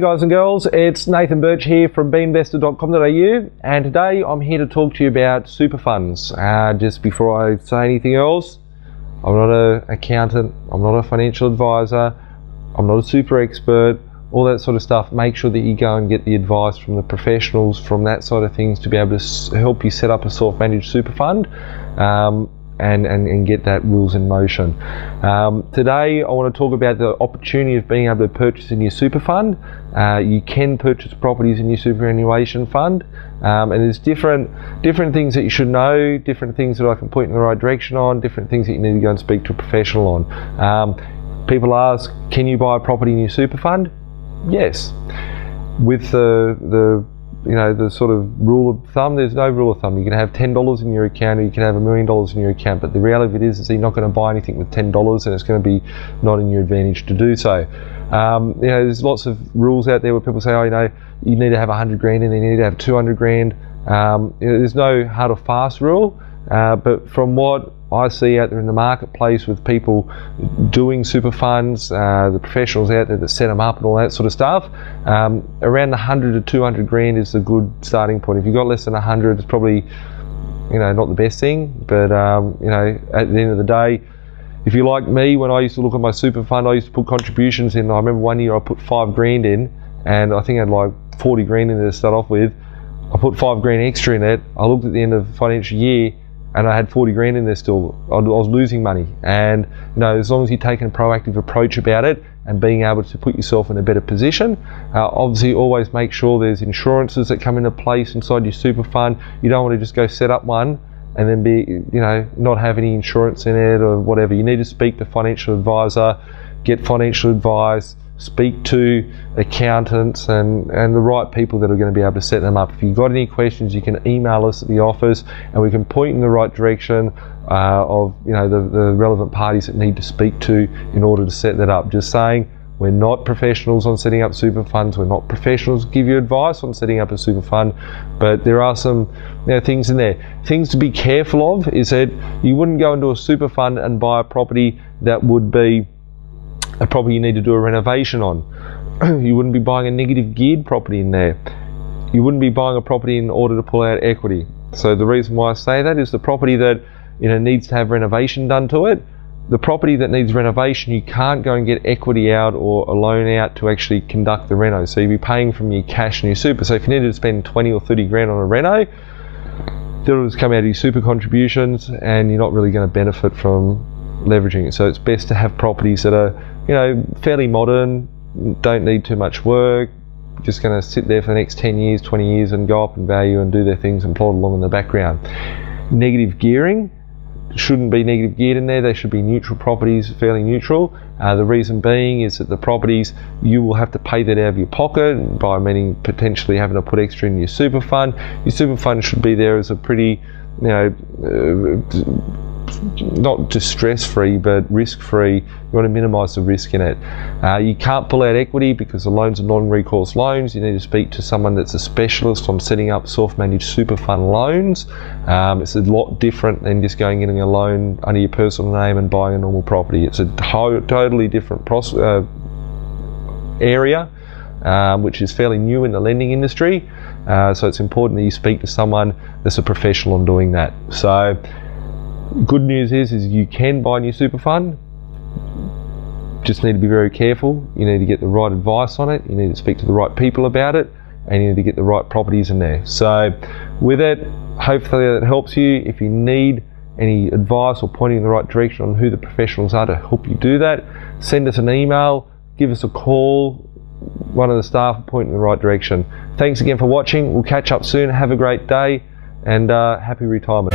G'day guys and girls, it's Nathan Birch here from B.Invested.com.au, and today I'm here to talk to you about super funds. Just before I say anything else, I'm not an accountant, I'm not a financial advisor, I'm not a super expert, all that sort of stuff. Make sure that you go and get the advice from the professionals from that side of things to be able to help you set up a self-managed super fund and get that wheels in motion. Today I want to talk about the opportunity of being able to purchase in your super fund. You can purchase properties in your superannuation fund, and there's different things that you should know, different things that I can point in the right direction on, different things that you need to go and speak to a professional on. People ask, can you buy a property in your super fund? Yes. With the sort of rule of thumb, there's no rule of thumb. You can have $10 in your account, or you can have $1 million in your account, but the reality of it is you're not going to buy anything with $10, and it's going to be not in your advantage to do so. There's lots of rules out there where people say, you need to have 100 grand and then you need to have 200 grand. There's no hard or fast rule, but from what I see out there in the marketplace with people doing super funds, the professionals out there that set them up and all that sort of stuff, around 100 to 200 grand is a good starting point. If you've got less than 100, it's probably not the best thing, but at the end of the day, if you're like me, when I used to look at my super fund, I used to put contributions in. I remember one year I put 5 grand in, and I think I had like 40 grand in there to start off with. I put 5 grand extra in it. I looked at the end of the financial year and I had 40 grand in there still. I was losing money. And as long as you're taking a proactive approach about it and being able to put yourself in a better position, obviously always make sure there's insurances that come into place inside your super fund. You don't want to just go set up one and then be, not have any insurance in it or whatever. You need to speak to a financial advisor, get financial advice, speak to accountants and the right people that are going to be able to set them up. If you've got any questions, you can email us at the office and we can point in the right direction of the relevant parties that need to speak to in order to set that up. Just saying, we're not professionals on setting up super funds, we're not professionals to give you advice on setting up a super fund, but there are some things in there. Things to be careful of is that you wouldn't go into a super fund and buy a property that would be a property you need to do a renovation on. You wouldn't be buying a negative geared property in there. You wouldn't be buying a property in order to pull out equity. So the reason why I say that is the property that needs to have renovation done to it. The property that needs renovation, you can't go and get equity out or a loan out to actually conduct the reno. So you'd be paying from your cash and your super. So if you needed to spend 20 or 30 grand on a reno, that'll just come out of your super contributions and you're not really going to benefit from leveraging it. So it's best to have properties that are fairly modern, don't need too much work, just going to sit there for the next 10 years, 20 years and go up in value and do their things and plod along in the background. Negative gearing, shouldn't be negative geared in there. They should be neutral properties, fairly neutral. The reason being is that the properties, you will have to pay that out of your pocket by meaning potentially having to put extra in your super fund. Your super fund should be there as a pretty, not just stress-free but risk-free. You want to minimise the risk in it. You can't pull out equity because the loans are non-recourse loans. You need to speak to someone that's a specialist on setting up self-managed super fund loans. It's a lot different than just going and getting a loan under your personal name and buying a normal property. It's a totally different area, which is fairly new in the lending industry. So it's important that you speak to someone that's a professional on doing that. So good news is you can buy a new super fund. Just need to be very careful. You need to get the right advice on it. You need to speak to the right people about it, and you need to get the right properties in there. So with it, hopefully that helps you. If you need any advice or pointing in the right direction on who the professionals are to help you do that, send us an email, give us a call. One of the staff will point in the right direction. Thanks again for watching. We'll catch up soon. Have a great day and happy retirement.